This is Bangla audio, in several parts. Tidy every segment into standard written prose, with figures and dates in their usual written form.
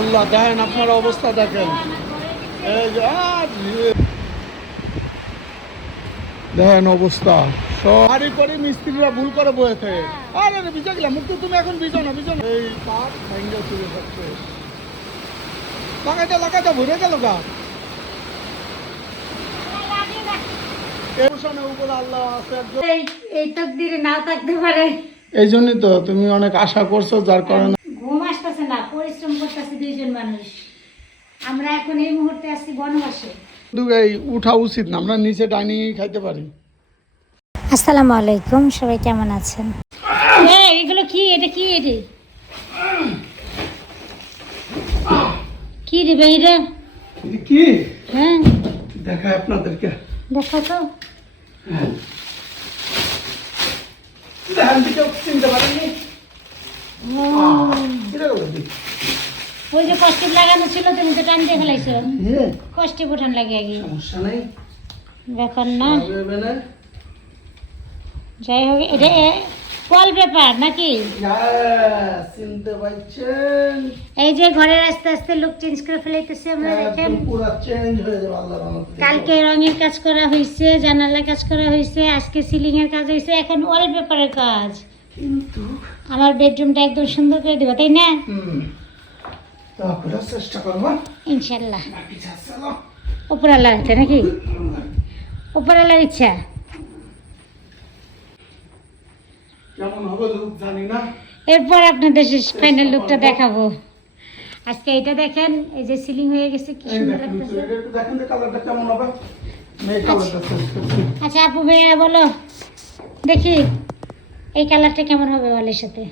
আল্লাহ দেখেন আপনার অবস্থা দেখেন, এই যে দেখেন অবস্থা সব করে মিস্ত্রিরা ভুল করে বয়েছে। আরে ভিজে গেলাম মুক্তি, তুমি এখন ভিজো না এই পাট ভেঙে চলে যাচ্ছে। লাগাতে ভরে গেল গা উপরে আল্লাহ আছে, এই তকদিরে না থাকতে পারে। এই জন্যই তো তুমি অনেক আশা করছো, যার কারণে ঘুম আসতেছে না, পরিশ্রম করতেছে দুইজন মানুষ। আমরা এখন এই মুহূর্তে আছি বনবাসে। এই উঠা উচিত না, আমরা নিচে ডাইনিং খাইতে পারি। আসসালামু আলাইকুম, সবাই কেমন আছেন? এগুলো কি? এটা কি? এটা কি রে ভাইরা? কি? হ্যাঁ দেখায় আপনাদেরকে, দেখা তো। চিনতে পারেননি? ওই যে কষ্টে লাগানো ছিল, তুমি তো টান দিয়ে ফেলাইছো। কষ্টে বোঠান লাগে আগে, সমস্যা নাই, ব্যাপার না। যাই হোক, এটা কল ব্যাপার নাকি? চিনতে পারছেন? এই যে ঘরের আস্তে আস্তে লুক চেঞ্জ করে ফেলাইতেছে আমরা, দেখেন। পুরো চেঞ্জ হয়ে যাবে আল্লাহর রহমতে। কালকে রঙের কাজ করা হয়েছে, জানালা কাজ করা হয়েছে, আজকে সিলিং এর কাজ হয়েছে, এখন ওয়াল পেপারের কাজ। কিন্তু আমার বেডরুমটা একদম সুন্দর করে দিবা, তাই না? তারপরে চেষ্টা করবো ইনশাল্লাহ। উপরালার ইচ্ছা নাকি? উপরালার ইচ্ছা। কেমন হবে লুক জানি না, এরপর আপনাদের ফাইনাল লুকটা দেখাবো। আজকে এটা দেখেন, এই যে সিলিং হয়ে গেছে, কি সুন্দর লাগতেছে। দেখেন যে কালারটা কেমন হবে। আচ্ছা আপু ভাইয়া বলো দেখি এই কালারটা কেমন হবে ওয়ালের সাথে।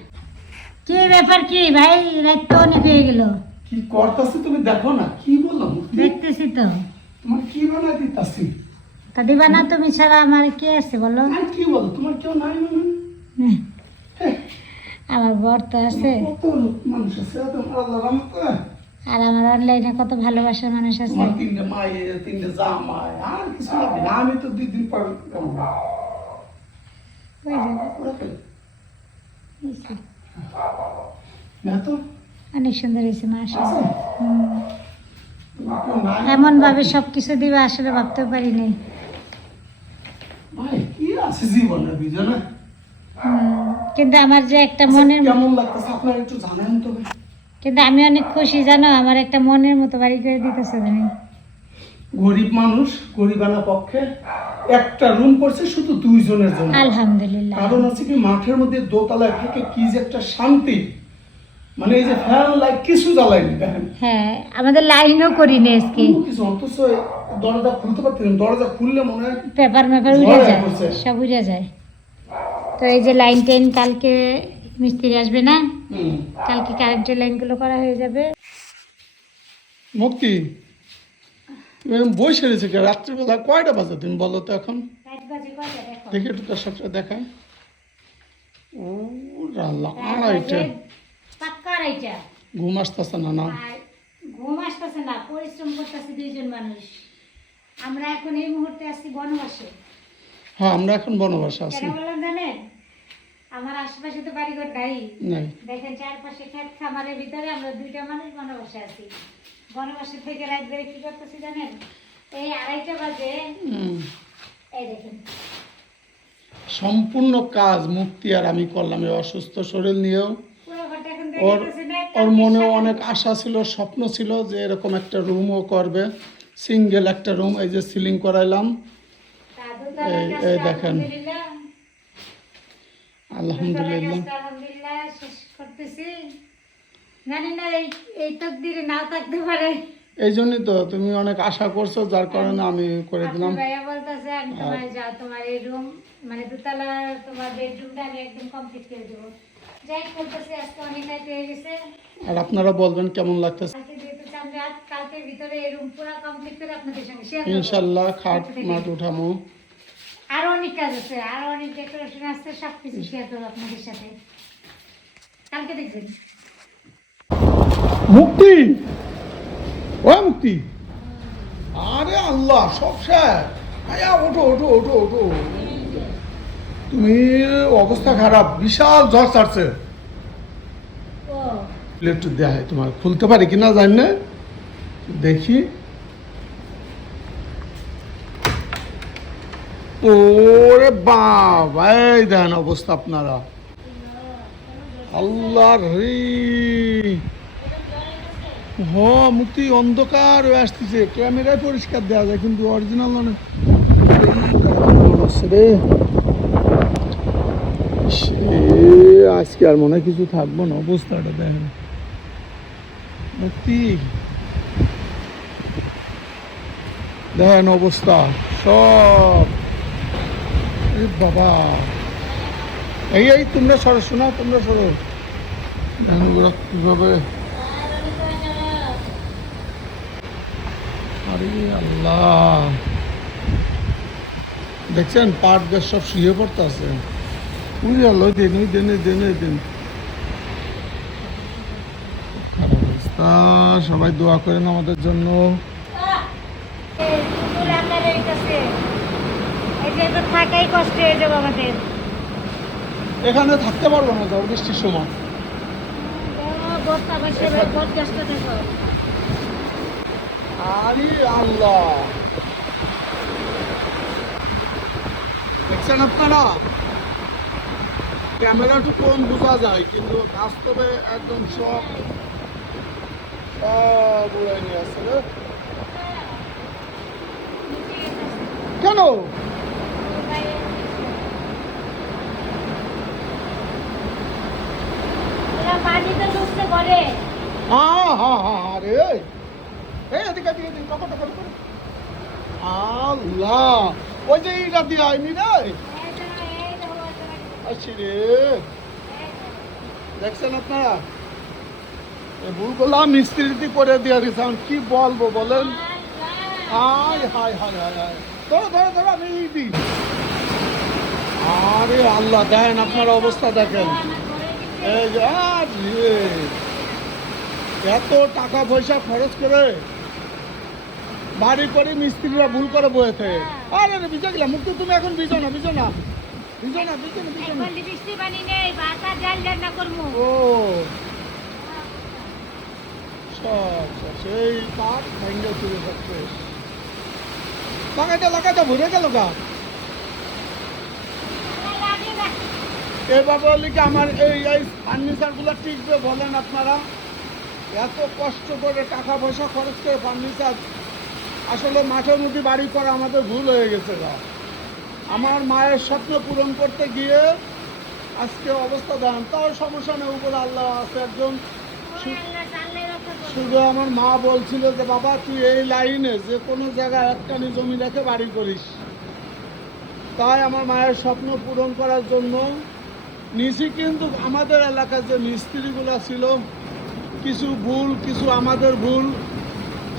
কি ব্যাপার কি ভাই, রাত তো অনেক হয়ে গেল। কি করতেছি তুমি দেখো না, কি বললাম? দেখতেছি তো। তোমার কি বানাই দিতাছি? তা দিবা না তুমি ছাড়া আমার কে আছে বলো? আর কি বলো, তোমার কেউ নাই মানে? আমার বর তো আছে, কত মানুষ আছে তোমার আল্লাহর রহমতে। আর আমার অনলাইনে কত ভালোবাসার মানুষ আছে। তোমার তিনটে মায়ে, তিনটে জামাই, আর কিছু লাগবে না। আমি তো 2 দিন পর কেমন অনেক সুন্দর হয়েছে মাশাআল্লাহ। এমন ভাবে সবকিছু দিবে আসলে ভাবতেও পারি নাই। কি আছে জীবনে বিজনা। কিন্তু আমার যে একটা মনের, কেমন লাগতেছে আপনারা একটু জানেন তো। কিন্তু আমি অনেক খুশি জানো, আমার একটা মনের মতো বাড়ি করে দিতেছে তুমি। গরিব মানুষ, গরিবানা পক্ষে একটা রুম করছে শুধু 2 জনের জন্য। আলহামদুলিল্লাহ। কারণ আছে কি, মাঠের মধ্যে দোতলায় থেকে কি যে একটা শান্তি, মানে এই যে ফ্যান লাইট কিছু জ্বালায়নি দেখেন। হ্যাঁ আমাদের লাইনও করিনি আজকে কিছু, অথচ দরজা খুলতে পারতেন, দরজা খুললে মনে হয় পেপার উড়ে যায়, সব উড়ে যায়। তো এই যে লাইন টেন কালকে মিস্ত্রি আসবে না, কালকে কারেন্টের লাইনগুলো করা হয়ে যাবে। মুক্তি বই সেরেছে কে? রাত্রিবেলা কয়টা বাজে তুমি বলো তো এখন? দেখি একটু তার সাথে দেখায়। ও আল্লাহ, আড়াইটা। পাক্কা আড়াইটা। ঘুম আসতেছে না? না ঘুম আসতেছে না, পরিশ্রম করতেছে দুইজন মানুষ। আমরা এখন এই মুহূর্তে আছি বনবাসে। হ্যাঁ আমরা এখন বনবাসে আছি। কেন বললাম জানেন? আমার আশেপাশে তো বাড়িঘর নাই, দেখেন চারপাশে ক্ষেত খামারের ভিতরে আমরা 2টা মানুষ বনবাসে আছি। বনবাসে থেকে রাত বেড়ে কি করতেছি জানেন? এই আড়াইটা বাজে, এই দেখেন সম্পূর্ণ কাজ মুক্তি আর আমি করলাম এই অসুস্থ শরীর নিয়েও। ওর মনেও অনেক আশা ছিল, স্বপ্ন ছিল যে এরকম একটা রুমও করবে, সিঙ্গেল একটা রুম। এই যে সিলিং করাইলাম, এই দেখেন আলহামদুলিল্লাহ শেষ করতেছি। জানি না এই তকদিরে নাও থাকতে পারে। এই জন্যই তো তুমি অনেক আশা করছো, যার কারণে আমি করে দিলাম। ভাইয়া বলতেছে আমি তোমার যাও, তোমার এই রুম মানে দোতলা তোমার বেডরুমটা আমি একদম কমপ্লিট করে দেবো। যাই করতেছি, আজকে অনেক রাত হয়ে গেছে। আর আপনারা বলবেন কেমন লাগতেছে। কালকের ভিতরে এই রুম পুরো কমপ্লিট করে আপনাদের সঙ্গে শেয়ার করব ইনশাআল্লাহ। খাট মাট উঠামো, আরো অনেক কাজ আছে, আরো অনেক ডেকোরেশন আছে, সবকিছু শেয়ার করব আপনাদের সাথে। কালকে দেখবেন। মুক্তি, ও মুক্তি, আরে আল্লাহ সব শেষ। আয়া ওঠো ওঠো ওঠো ওঠো, তুমি অবস্থা খারাপ, বিশাল জ্বর ছাড়ছে। একটু দেখাই তোমার, খুলতে পারি কিনা জানি না, দেখি। ওরে বাবা, এই দেখেন অবস্থা আপনারা, আল্লাহ রে। হ মুক্তি অন্ধকার হয়ে আসতেছে, ক্যামেরায় পরিষ্কার দেওয়া যায় কিন্তু অরিজিনাল অনেক রে। আজকে আর মনে হয় কিছু থাকবো না, অবস্থাটা দেখেন মুক্তি, দেখেন অবস্থা সব। বাবা এই এই তোমরা সরো, শোনা তোমরা সরো, দেখেন ওরা কিভাবে। আরে আল্লাহ, দেখছেন পাট গাছ সব শুয়ে পড়তে আছে। উনি আল্লাহ দিন ওই দিন ওই দিন ওই দিন। খারাপ অবস্থা, সবাই দোয়া করেন আমাদের জন্য। থাকাই কষ্ট হয়ে যাবে আমাদের, এখানে থাকতে পারবো না, যাও বৃষ্টির সময়। আরে আল্লাহ, দেখছেন আপনারা, ক্যামেরা একটু কম বোঝা যায় কিন্তু বাস্তবে একদম সব সব উড়াই নিয়ে আসছে রে। কেন হ্যাঁ হ্যাঁ হ্যাঁ আরে এই এদিকে এদিকে এদিকে, টকো টকো টকো। আল্লাহ, ওই যে এইটা দিয়ে আইনি রে, আচ্ছা রে, দেখছেন আপনারা ভুল করলাম, মিস্ত্রি করে দিয়ে দিয়েছে, আমি কি বলবো বলেন। High high high high high, ধরো ধরো ধরো, আমি এই দিই। আরে আল্লাহ, দেখেন আপনার অবস্থা দেখেন, এই যে আরে, এত টাকা পয়সা খরচ করে বাড়ি করে মিস্ত্রিরা ভুল করে বয়েছে। আরে রে ভিজে গেলাম, মুক্তি তুমি এখন ভিজো না ভিজো না ভিজো না ভিজো না ভিজো না। বৃষ্টি পানি নেই, বাতা জাল রান্না করবো। ও সব সব সেই পাট ভেঙে চলে যাচ্ছে, লাগাইতে লাগাইতে ভরে গেল গা। এবার বলি কি আমার এই এই ফার্নিচারগুলো টিকবে বলেন আপনারা? এত কষ্ট করে টাকা পয়সা খরচ করে ফার্নিচার, আসলে মাঠের মধ্যে বাড়ি করা আমাদের ভুল হয়ে গেছে গা। আমার মায়ের স্বপ্ন পূরণ করতে গিয়ে আজকে অবস্থা দেন, তাও সমস্যা নেই, উপরে আল্লাহ আছে একজন। শুধু আমার মা বলছিল যে বাবা তুই এই লাইনে যে কোনো জায়গায় একটানি জমি রেখে বাড়ি করিস। তাই আমার মায়ের স্বপ্ন পূরণ করার জন্য নিছি, কিন্তু আমাদের এলাকার যে মিস্ত্রিগুলো ছিল, কিছু ভুল কিছু আমাদের ভুল,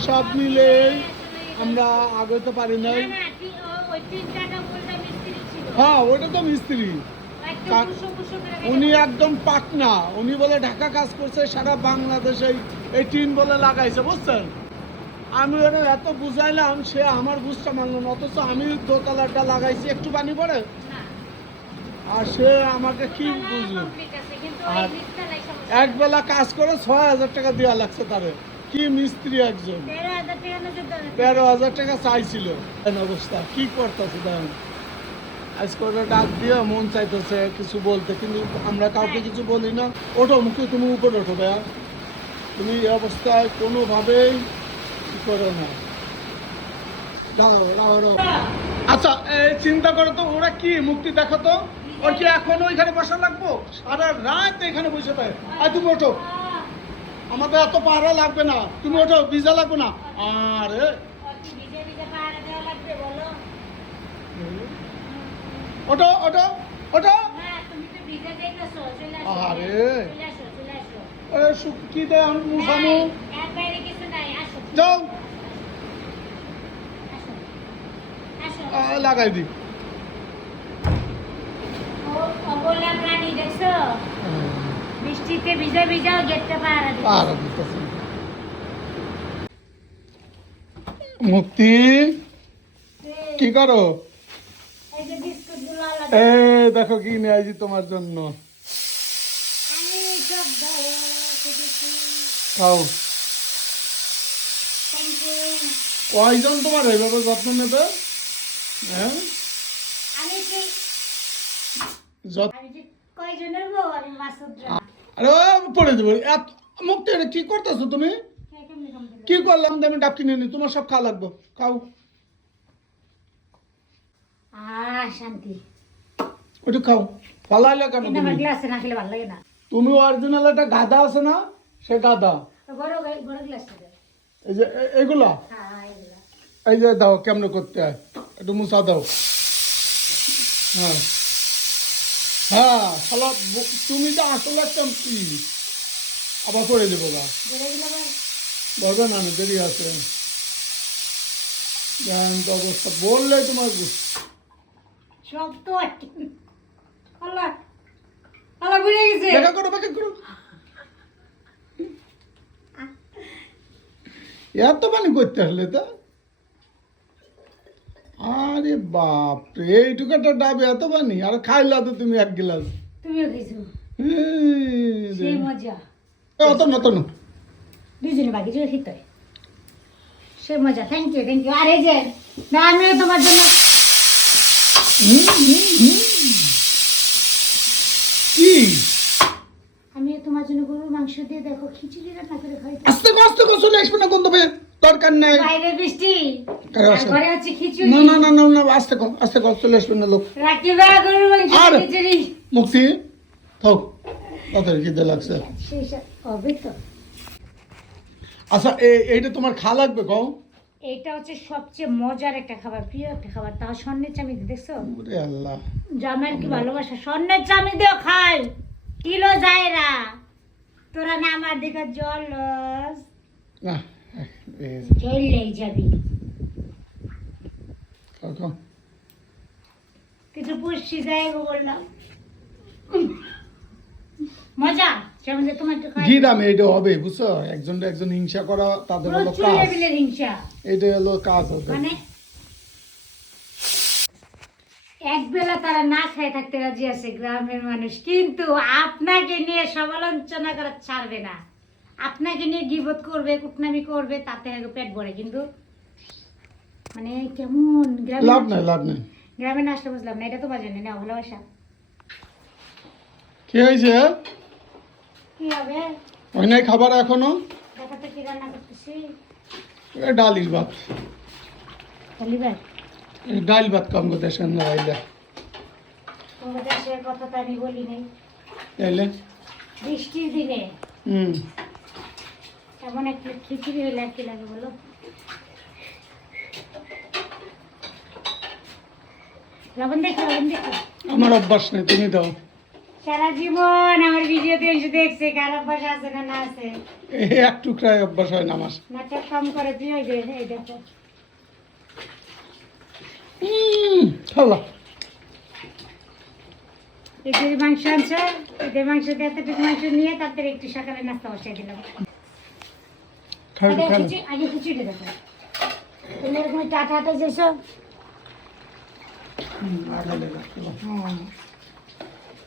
সব মিলে আমরা আগাতে পারি নাই। হ্যাঁ ওইটা তো মিস্ত্রি, উনি একদম পাটনা, উনি বলে ঢাকা কাজ করছে, সারা বাংলাদেশে এই টিন বলে লাগাইছে, বুঝছেন। আমি ওরা এত বুঝাইলাম, সে আমার বুঝতে মানল না, অথচ আমি দোতলাটা লাগাইছি, একটু পানি পড়ে, আর সে আমাকে কি বুঝলো। আর এক বেলা কাজ করে ৬,০০০ টাকা দেওয়া লাগছে তারে, কি মিস্ত্রি একজন, ১৩,০০০ টাকা চাইছিল। অবস্থা কি করতেছে দেখেন, আজকে ওরা ডাক দিয়ে মন চাইতেছে কিছু বলতে, কিন্তু আমরা কাউকে কিছু বলি না। ওঠো মুখে, তুমি উপরে ওঠো ভাইয়া, তুমি এই অবস্থায় কোনোভাবেই করো না। আচ্ছা চিন্তা করো তো, ওরা কি মুক্তি দেখো তো, ওর কি এখন ওইখানে বসা লাগবো? সারা রাত এখানে বসে থাকে। আর তুমি ওঠো, আমাদের এত পাহারা লাগবে না, তুমি ওঠো, ভিজা লাগবে না। আরে ওঠো ওঠো ওঠো। আরে কি দেয় আমি মুসামু, যাও লাগাই দি। বৃষ্টিতে ভিজা ভিজাও গেটটা পাহারা দিতেছে। মুক্তি কি করো? দেখো কি নিয়ে আসি তোমার জন্য। খাও। Thank you. কয়জন তোমার এইভাবে যত্ন নেবে? হ্যাঁ, আমি কি যত আমি যে কয়জনের বউ? আমি মাসুদরা। আরে পড়ে দেবো এত মুক্তি। এটা কি করতেছো তুমি? কেমনে কম দিল? কি করলাম? আমি ডাব কিনে নি, তোমার সব খাওয়া লাগবে, খাও। শান্তি। ওইটু খাও, ফালাইলে কেন কিন্তু তুমি? আমার গ্লাসে না খেলে ভালো লাগে না। তুমি অরিজিনাল একটা গাদা আছে না, সে গাদা। তো বড় বড় গ্লাসটা দে। এই যে এইগুলা, হ্যাঁ এগুলা। এই যে দাও, কেমনে করতে হয় একটু মুছা দাও। হ্যাঁ হ্যাঁ, শালা তুমি তো আসলে একটা কি আবার করে দেবো গা। বড় গুলো আবার বলবে না, না দেরি আছে। জ্যান্ত অবস্থা বললে তোমার সব তো আল্লাহ আল্লাহ বুঝে গেছে। দেখা করো, দেখা করো। এত পানি করতে আসলে তা? আরে বাপ রে, এইটুকু একটা ডাবে এত পানি? আর খাইলা তো তুমি এক গ্লাস। তুমিও খেয়েছো? সেই মজা। অত না, অত না। দুজনে বাকি যে খেতে হয় সে মজা। Thank you, thank you. আর এই যে না, আমিও তোমার জন্য কি? আমিও তোমার জন্য গরুর মাংস দিয়ে দেখো খিচুড়ি রান্না করে খাইতে। আস্তে আস্তে চলে আসবে না, কোন তবে দরকার নেই। বাইরে বৃষ্টি আরে আর আসো। ঘরে হচ্ছে খিচুড়ি। না না না না না, আস্তে কর, আস্তে কর, চলে আসবে না লোক। রাখিবা গরুর মাংস আর খিচুড়ি। মুক্তি থাক, তাদের খিদে লাগছে। সেই সব হবে তো। আচ্ছা এইটা তোমার খা লাগবে কও? এইটা হচ্ছে সবচেয়ে মজার একটা খাবার, প্রিয় একটা খাবার, তাও স্বর্ণের চামি দেখছো? ওরে আল্লাহ, জামাইয়ের কি ভালোবাসা, স্বর্ণের চামি দিয়েও খায় কিলো যায়রা। তোরা না আমার দিকে জল না চললেই যাবি। খাও খাও। কিছু পুষ্টি যায় বললাম মজা যেমন যে তোমার একটু খাই। গিরামে এটা হবে বুঝছো, একজন একজন হিংসা করা তাদের হলো প্রচুর কাজ। লেভেলের হিংসা। এটা হলো কাজ ওদের। মানে এক বেলা তারা না খেয়ে থাকতে রাজি আছে গ্রামের মানুষ, কিন্তু আপনাকে নিয়ে সমালোচনা করা ছাড়বে না। আপনাকে নিয়ে গিবত করবে, কুটনামি করবে, তাতে আগে পেট ভরে। কিন্তু মানে কেমন লাভ নাই, লাভ নাই। গ্রামে না আসলে বুঝলাম না, এটা তো বাজে না ভালোবাসা। কি হয়েছে? কি হবে? ওই নাই খাবার এখনো? দেখাতে কি রান্না করতেছি? ডালির ভাত। বলিবার ডাল ভাত কম করতে সন্ধ্যা আইলে তোমার দেশের কথা তো আমি বলি নাই। তাইলে বৃষ্টির দিনে হুম, এমন একটা খিচুড়ি হলে আর কি লাগে বলো? লবণ দেখো, লবণ দেখো। আমার অভ্যাস নেই, তুমি দাও। সারা জীবন আমার ভিডিওতে এসে দেখছে, খারাপ ভাষা আছে না না আছে। এক টুকরায় অভ্যাস হয় না আমার। নাটক কম করে তুই ওই যে এই দেখো। খালা ঈদের মাংস আনছে, ঈদের মাংস দিয়ে এতটুকু মাংস নিয়ে তারপরে একটু সকালে নাস্তা বসাই দিলাম। খাই খাই। আগে খিচুড়ি দেখো। তুমি এরকম টাটা হাতে যেছো।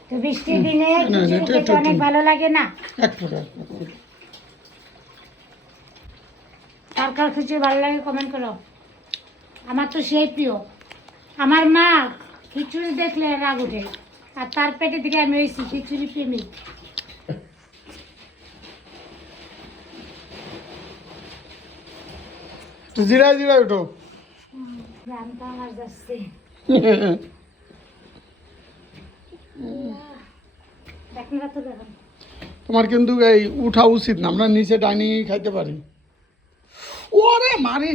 তো বৃষ্টির দিনে খিচুড়ি খেতে অনেক ভালো লাগে না? এক টুকরা কার কার খিচুড়ি ভালো লাগে কমেন্ট করো। আমার তো সেই প্রিয়। আমার মা খিচুড়ি দেখলে রাগ উঠে, আর তার পেটে থেকে আমি হয়েছি খিচুড়ি প্রেমিক। তো জিরায় জিরায় উঠো। গান তো আমার যাচ্ছে। দেখুন তো দেখুন। তোমার কিন্তু এই উঠা উচিত না, আমরা নিচে ডাইনিং খাইতে পারি। ওরে মারি,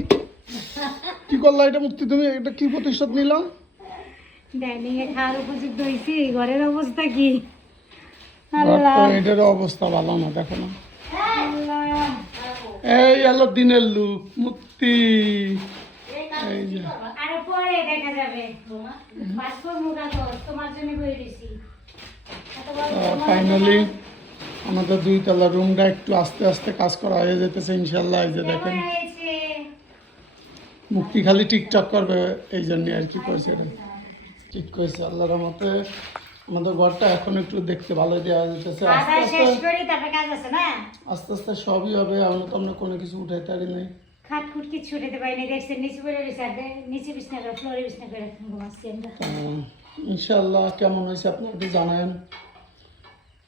কি করলা এটা মুক্তি? তুমি এটা কি প্রতিশোধ নিলা? ডাইনিং এ খাওয়ার উপযুক্ত হয়েছি, ঘরের অবস্থা কি? এটার অবস্থা ভালো না, দেখো না। আল্লাহ। এই এলো দিনের লুক মুক্তি। এই যে আরে পরে দেখা যাবে। পাসপোর্ট মুখা কর, তোমার জন্য বই দিছি। ফাইনালি আমাদের 2 তলা রুমটা একটু আস্তে আস্তে কাজ করা হয়ে যেতেছে ইনশাল্লাহ। এই যে দেখেন মুক্তি খালি টিকটক করবে, এই জন্য আর কি করছে, ঠিক করেছে আল্লাহর মতে। আমাদের ঘরটা এখন একটু দেখতে ভালো দেওয়া যেতেছে আস্তে খাওয়া শেষ আস্তে করি তারপরে কাজ আছে না। আস্তে আস্তে সবই হবে। আমরা তো আমরা কোনো কিছু উঠাইতে পারি নাই। খাটখুট কিছু উঠাতে পারিনি, দেখছেন নিচে পড়ে রয়েছে, আর নিচে বিছনা করে ফ্লোরে বিছনা করে এখন ঘুমাচ্ছি আমরা। ইনশাআল্লাহ কেমন হয়েছে আপনাকে জানায়েন।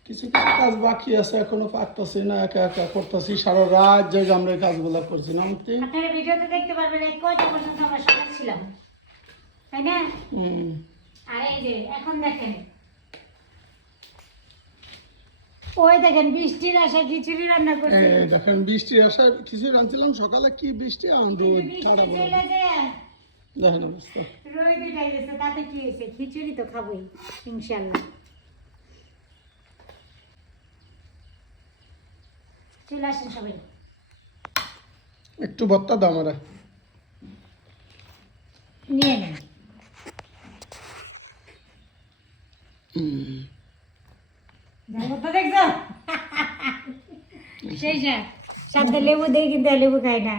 কিছু কিছু কাজ বাকি আছে, এখনো পারতেছি না, একা একা করতেছি, সারা রাত জেগে আমরা এই কাজগুলো করছি না আমতি। আপনারা ভিডিওতে দেখতে পারবেন এই কয়টা পর্যন্ত আমরা সকাল ছিলাম, তাই না? আর এই যে এখন দেখেন, ওই দেখেন বৃষ্টির আশায় খিচুড়ি রান্না করছি। এই দেখেন বৃষ্টির আশায় খিচুড়ি রাঁধছিলাম সকালে, কি বৃষ্টি আর রোদ ছাড়া বলে দেখেন অবস্থা। রোদ উঠে গেছে, তাতে কি হয়েছে, খিচুড়ি তো খাবোই ইনশাল্লাহ। চলে আসেন সবাই। একটু ভত্তা দাও আমরা নিয়ে নেন। ভর্তা দেখছো? সেই সাথে লেবু দেয়, কিন্তু লেবু খাই না।